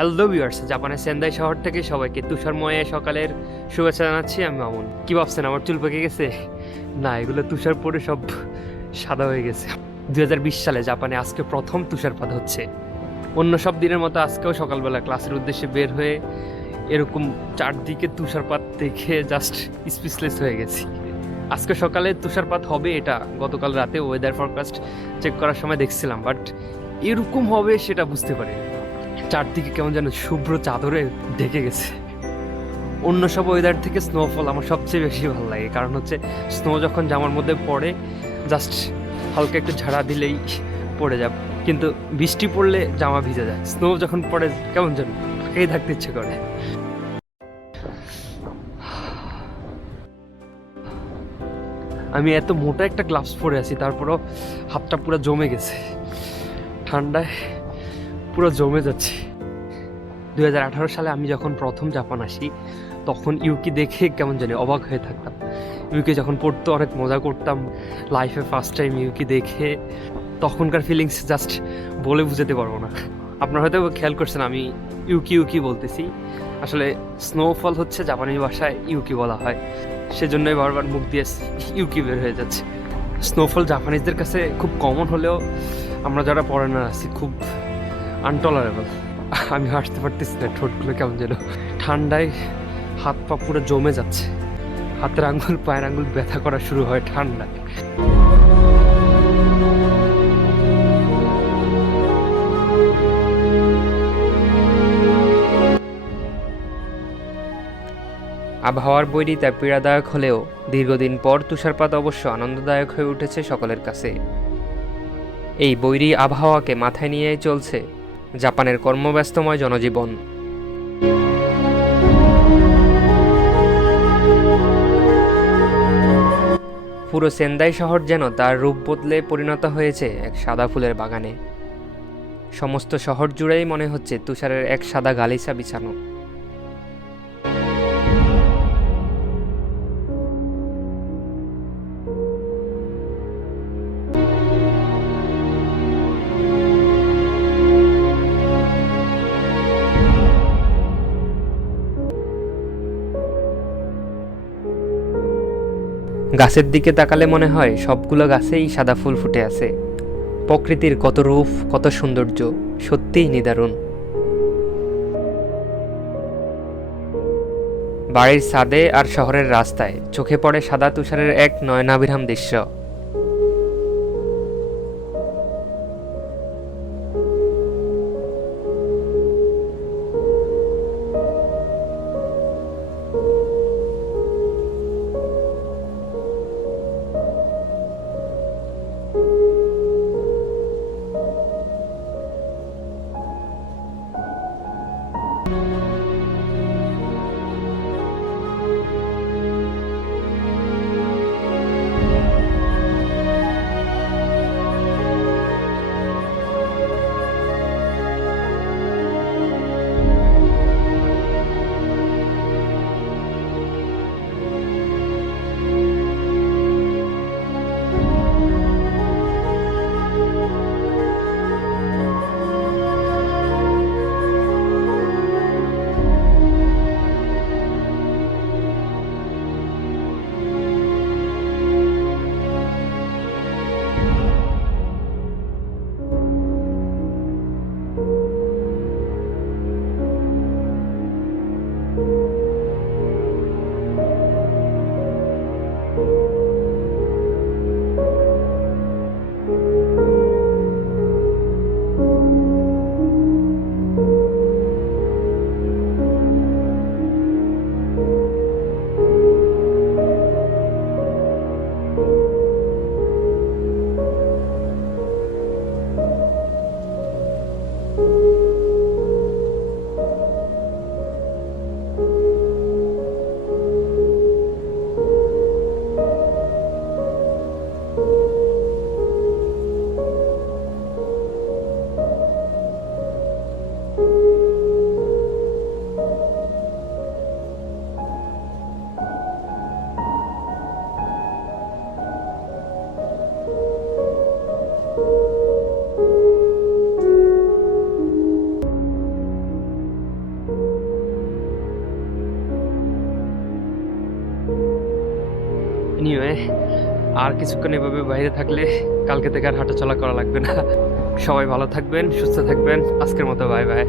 Hello viewers জাপানের Sendai শহর থেকে সবাইকে তুষারময় সকালের শুভেচ্ছা জানাচ্ছি আমি মামুন। কি ভাবছেন, আমার চুল পেকে গেছে? না, এগুলো তুষার পরে সব সাদা হয়ে গেছে। দু হাজার বিশ সালে জাপানে আজকে প্রথম তুষারপাত হচ্ছে। অন্য সব দিনের মতো আজকেও সকালবেলা ক্লাসের উদ্দেশ্যে বের হয়ে এরকম চারদিকে তুষারপাত দেখে জাস্ট স্পিচলেস হয়ে গেছি। আজকে সকালে তুষারপাত হবে এটা গতকাল রাতে ওয়েদার ফরকাস্ট চেক করার সময় দেখছিলাম বাট এরকম হবে সেটা বুঝতে পারি চারদিকে কেমন যেন শুভ্র চাদরে ঢেকে গেছে। অন্য সব ওয়েদার থেকে স্নোফল আমার সবচেয়ে বেশি ভালো লাগে, কারণ হচ্ছে স্নো যখন জামার মধ্যে পড়ে জাস্ট হালকা একটু ঝাড়া দিলেই পড়ে যাব কিন্তু বৃষ্টি পড়লে জামা ভিজে যায়। স্নো যখন পড়ে, কেমন যেন ফাঁকেই থাকতে ইচ্ছে করে। আমি এত মোটা একটা গ্লাভস পরে আছি, তারপরও হাতটা পুরো জমে গেছে। ঠান্ডায় পুরো জমে যাচ্ছে। দু হাজার আঠারো সালে আমি যখন প্রথম জাপান আসি, তখন ইউকি দেখে কেমন জানি অবাক হয়ে থাকতাম। ইউকি যখন পড়তো, অনেক মজা করতাম। লাইফে ফার্স্ট টাইম ইউকি দেখে, তখনকার ফিলিংস জাস্ট বলে বুঝাতে পারব না। আপনারা হয়তো খেয়াল করছেন, আমি ইউকি ইউকি বলতেছি। আসলে স্নোফল হচ্ছে জাপানি ভাষায় ইউকি বলা হয়। সেজন্যই বারবার মুখ দিয়ে ইউকি বের হয়ে যাচ্ছে। স্নোফল জাপানিজদের কাছে খুব কমন হলেও আমরা যারা পড়ানোর আছি, খুব আনটলারেবল আমি হাসতে পারতেছি না, ঠোঁটগুলো কেমন যেন। ঠান্ডায় হাত পা পুরো জমে যাচ্ছে। হাতের আঙ্গুল পায়ের আঙ্গুল ব্যথা করা শুরু হয় ঠান্ডায়। আবহাওয়ার বৈরিতা পীড়াদায়ক হলেও দীর্ঘদিন পর তুষারপাত অবশ্য আনন্দদায়ক হয়ে উঠেছে সকলের কাছে। এই বৈরী আবহাওয়াকে মাথায় নিয়েই চলছে জাপানের কর্মব্যস্তময় জনজীবন। পুরো সেন্দাই শহর যেন তার রূপ বদলে পরিণত হয়েছে এক সাদা ফুলের বাগানে। সমস্ত শহর জুড়েই মনে হচ্ছে তুষারের এক সাদা গালিসা বিছানো। গাছের দিকে তাকালে মনে হয় সবগুলো গাছেই সাদা ফুল ফুটে আছে। প্রকৃতির কত রূপ, কত সৌন্দর্য, সত্যিই নিদারুণ। বাড়ির ছাদে আর শহরের রাস্তায় চোখে পড়ে সাদা তুষারের এক নয়নাবিরাম দৃশ্য। এনিওয়ে আর কিছুক্ষণ এভাবে বাইরে থাকলে কালকে থেকে আর হাঁটাচলা করা লাগবে না। সবাই ভালো থাকবেন, সুস্থ থাকবেন। আজকের মতো বাই বাই